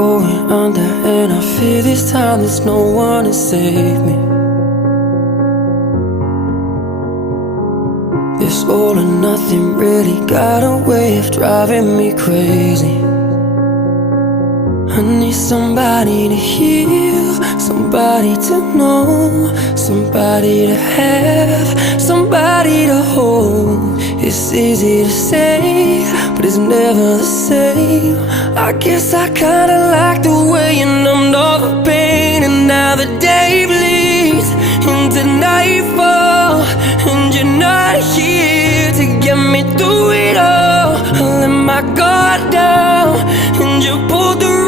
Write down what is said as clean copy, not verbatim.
going under, and I fear this time there's no one to save me. This all or nothing really got a way of driving me crazy. I need somebody to heal, somebody to know, somebody to have, somebody to hold. It's easy to say, but it's never the same. I guess I kinda like the way you know